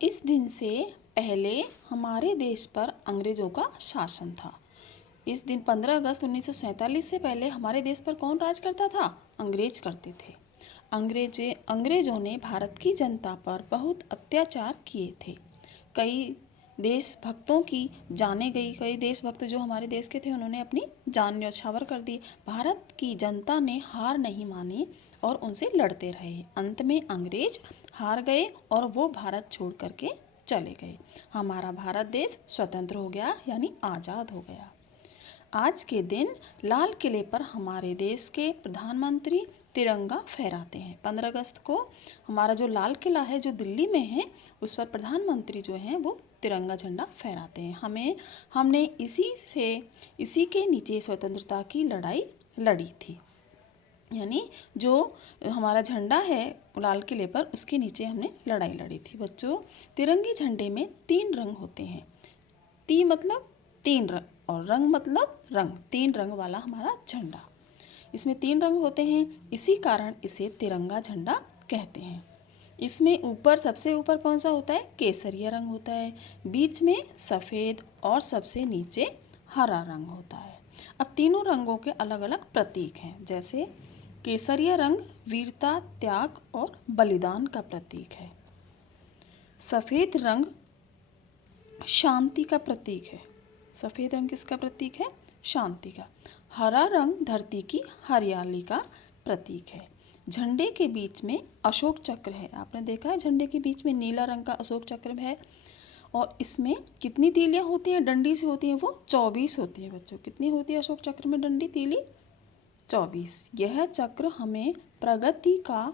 इस दिन से पहले हमारे देश पर अंग्रेज़ों का शासन था। इस दिन 15 अगस्त 1947 से पहले हमारे देश पर कौन राज करता था? अंग्रेज करते थे। अंग्रेजों ने भारत की जनता पर बहुत अत्याचार किए थे। कई देशभक्तों की जाने गई, कई देशभक्त जो हमारे देश के थे उन्होंने अपनी जान न्यौछावर कर दी। भारत की जनता ने हार नहीं मानी और उनसे लड़ते रहे। अंत में अंग्रेज हार गए और वो भारत छोड़ करके चले गए। हमारा भारत देश स्वतंत्र हो गया, यानी आज़ाद हो गया। आज के दिन लाल किले पर हमारे देश के प्रधानमंत्री तिरंगा फहराते हैं। 15 अगस्त को हमारा जो लाल किला है जो दिल्ली में है, उस पर प्रधानमंत्री जो हैं वो तिरंगा झंडा फहराते हैं। हमने इसी के नीचे स्वतंत्रता की लड़ाई लड़ी थी। यानी जो हमारा झंडा है लाल किले पर, उसके नीचे हमने लड़ाई लड़ी थी। बच्चों, तिरंगे झंडे में 3 रंग होते हैं। ती मतलब 3 रंग और रंग मतलब रंग, 3 रंग वाला हमारा झंडा। इसमें 3 रंग होते हैं, इसी कारण इसे तिरंगा झंडा कहते हैं। इसमें ऊपर, सबसे ऊपर कौन सा होता है? केसरिया रंग होता है, बीच में सफ़ेद और सबसे नीचे हरा रंग होता है। अब तीनों रंगों के अलग अलग प्रतीक हैं। जैसे केसरिया रंग वीरता, त्याग और बलिदान का प्रतीक है। सफ़ेद रंग शांति का प्रतीक है। सफ़ेद रंग किसका प्रतीक है? शांति का। हरा रंग धरती की हरियाली का प्रतीक है। झंडे के बीच में अशोक चक्र है। आपने देखा है झंडे के बीच में नीला रंग का अशोक चक्र है। और इसमें कितनी तीलियां होती हैं? डंडी से होती हैं वो 24 होती हैं। बच्चों, कितनी होती है अशोक चक्र में डंडी, तीली? 24। यह चक्र हमें प्रगति का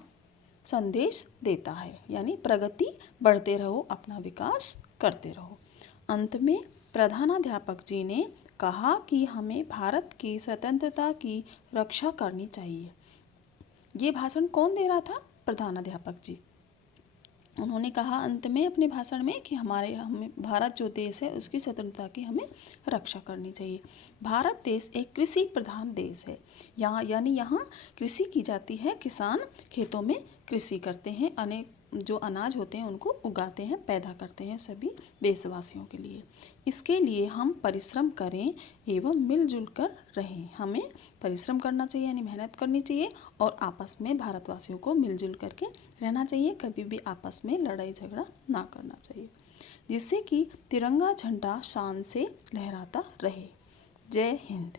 संदेश देता है, यानी प्रगति, बढ़ते रहो, अपना विकास करते रहो। अंत में प्रधानाध्यापक जी ने कहा कि हमें भारत की स्वतंत्रता की रक्षा करनी चाहिए। ये भाषण कौन दे रहा था? प्रधानाध्यापक जी। उन्होंने कहा अंत में अपने भाषण में कि हमें भारत जो देश है उसकी स्वतंत्रता की हमें रक्षा करनी चाहिए। भारत देश एक कृषि प्रधान देश है। यहाँ कृषि की जाती है। किसान खेतों में कृषि करते हैं, अनेक जो अनाज होते हैं उनको उगाते हैं, पैदा करते हैं सभी देशवासियों के लिए। इसके लिए हम परिश्रम करें एवं मिलजुल कर रहें। हमें परिश्रम करना चाहिए, यानी मेहनत करनी चाहिए, और आपस में भारतवासियों को मिलजुल करके रहना चाहिए। कभी भी आपस में लड़ाई झगड़ा ना करना चाहिए, जिससे कि तिरंगा झंडा शान से लहराता रहे। जय हिंद।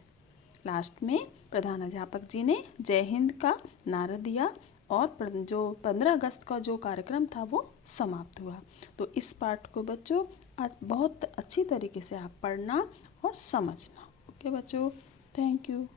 लास्ट में प्रधानाध्यापक जी ने जय हिंद का नारा दिया और जो 15 अगस्त का जो कार्यक्रम था वो समाप्त हुआ। तो इस पाठ को बच्चों आज बहुत अच्छी तरीके से आप पढ़ना और समझना। ओके बच्चों, थैंक यू।